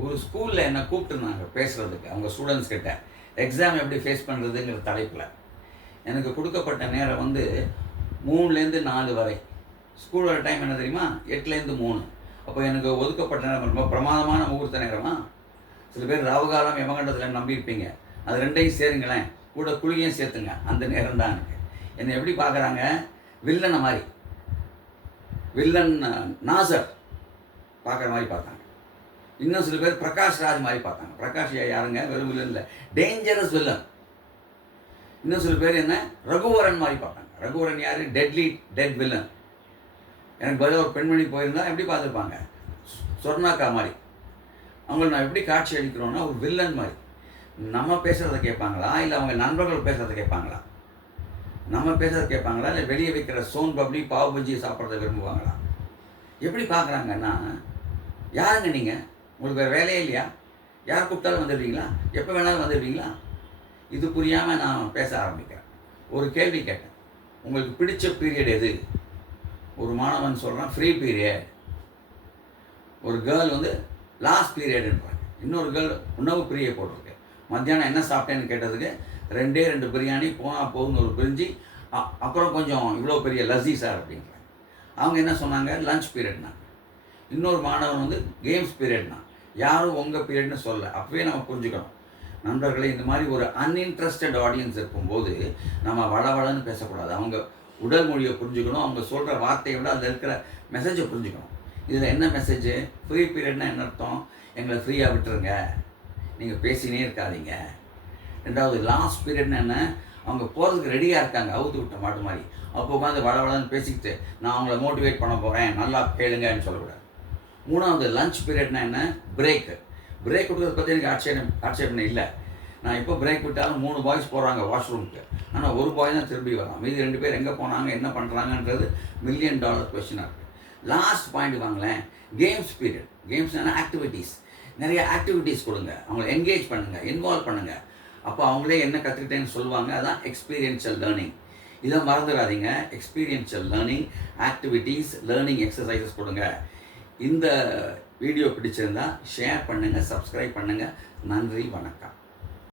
ஒரு ஸ்கூலில் என்னை கூப்பிட்டுருந்தாங்க பேசுகிறதுக்கு அவங்க ஸ்டூடெண்ட்ஸ் கிட்ட எக்ஸாம் எப்படி ஃபேஸ் பண்ணுறதுங்கிற தலைப்பில். எனக்கு கொடுக்கப்பட்ட நேரம் வந்து 3லேருந்து 4 வரை. ஸ்கூலோட டைம் என்ன தெரியுமா? 8லேருந்து 3. அப்போ எனக்கு ஒதுக்கப்பட்ட நேரம் ரொம்ப பிரமாதமான முகூர்த்த நேரமா. சில பேர் ராவுகாலம் யமகண்டத்தில் நம்பியிருப்பீங்க. அது ரெண்டையும் சேருங்களேன், கூட குழியும் சேர்த்துங்க. அந்த நேரம் தான் எனக்கு. என்னை எப்படி பார்க்குறாங்க? வில்லனை மாதிரி, வில்லன் நாசர் பார்க்குற மாதிரி பார்த்தாங்க. இன்னும் சில பேர் பிரகாஷ் ராஜ் மாதிரி பார்த்தாங்க. பிரகாஷ் யாருங்க? வெறும் வில்லன் இல்லை, டேஞ்சரஸ் வில்லன். இன்னும் சில பேர் என்ன ரகுவரன் மாதிரி பார்த்தாங்க. ரகுவரன் யார்? Dead villain. எனக்கு பதில் ஒரு பெண்மணி போயிருந்தா எப்படி பார்த்துருப்பாங்க? சொர்ணாக்கா மாதிரி. அவங்கள நான் எப்படி காட்சி அளிக்கிறோன்னா ஒரு வில்லன் மாதிரி. நம்ம பேசுகிறத கேட்பாங்களா, இல்லை அவங்க நண்பர்கள் பேசுகிறத கேட்பாங்களா? நம்ம பேசுகிறத கேட்பாங்களா, இல்லை வெளியே வைக்கிற சோன் பப்ளி பாவ் பஜ்ஜி சாப்பிட்றத விரும்புவாங்களா? எப்படி பார்க்குறாங்கன்னா, யாருங்க நீங்கள்? உங்களுக்கு வேறு வேலையே இல்லையா? யார் கூப்பிட்டாலும் வந்துடுவீங்களா? எப்போ வேணாலும் வந்துடுவீங்களா? இது புரியாமல் நான் பேச ஆரம்பிக்கிறேன். ஒரு கேள்வி கேட்டேன், உங்களுக்கு பிடிச்ச பீரியட் எது? ஒரு மாணவன் சொல்கிறான் ஃப்ரீ பீரியட். ஒரு கேர்ள் வந்து லாஸ்ட் பீரியடுன்றாங்க. இன்னொரு கேர்ள் உணவு பிரியை போட்டிருக்கு. மத்தியானம் என்ன சாப்பிட்டேன்னு கேட்டதுக்கு 2 பிரியாணி, போனால் போகுன்னு ஒரு பிரிஞ்சி, அப்புறம் கொஞ்சம் இவ்வளோ பெரிய லஸ்ஸி சார் அப்படின்றாங்க. அவங்க என்ன சொன்னாங்க? லஞ்ச் பீரியட்னா. இன்னொரு மாணவன் வந்து கேம்ஸ் பீரியட்னா. யாரும் உங்கள் பீரியட்னு சொல்ல. அப்பவே நம்ம புரிஞ்சுக்கணும். நண்பர்களே, இந்த மாதிரி ஒரு அன்இன்ட்ரெஸ்டட் ஆடியன்ஸ் இருக்கும்போது நம்ம வளவளன்னு பேசக்கூடாது. அவங்க உடல் மொழியை புரிஞ்சுக்கணும். அவங்க சொல்கிற வார்த்தையை விட அதில் இருக்கிற மெசேஜை புரிஞ்சுக்கணும். இதில் என்ன மெசேஜ்? ஃப்ரீ பீரியட்னா என்ன அர்த்தம்? எங்களை ஃப்ரீயாக விட்டுருங்க, நீங்கள் பேசினே இருக்காதீங்க. ரெண்டாவது, லாஸ்ட் பீரியட்னா என்ன? அவங்க போகிறதுக்கு ரெடியாக இருக்காங்க, அவுத்து விட்ட மாட்டு மாதிரி. அப்போ உட்காந்து வளவளன்னு பேசிக்கிட்டு நான் அவங்கள மோட்டிவேட் பண்ண போகிறேன், நல்லா கேளுங்கன்னு சொல்லக்கூடாது. மூணாவது, லஞ்ச் பீரியட்னா என்ன? பிரேக் கொடுக்குறத பற்றி எனக்கு ஆட்சேபனை இல்லை. நான் இப்போ பிரேக் விட்டாலும் 3 பாய்ஸ் போகிறாங்க வாஷ்ரூமுக்கு. ஆனால் ஒரு பாய் தான் திரும்பி வரான். மீதி 2 பேர் எங்கே போனாங்க, என்ன பண்ணுறாங்கன்றது $1 மில்லியன் கொஸ்டினாக இருக்குது. லாஸ்ட் பாயிண்ட் வாங்களேன், கேம்ஸ் பீரியட். கேம்ஸ்னா ஆக்டிவிட்டீஸ். நிறைய ஆக்டிவிட்டீஸ் கொடுங்க, அவங்கள என்கேஜ் பண்ணுங்கள், இன்வால்வ் பண்ணுங்கள். அப்போ அவங்களே என்ன கற்றுக்கிட்டேன்னு சொல்லுவாங்க. அதான் எக்ஸ்பீரியன்ஷியல் லேர்னிங். இதை மறந்துடாதீங்க. Experiential learning, activities, learning exercises கொடுங்க. இந்த வீடியோ பிடிச்சிருந்தா ஷேர் பண்ணுங்கள், சப்ஸ்கிரைப் பண்ணுங்கள். நன்றி, வணக்கம்.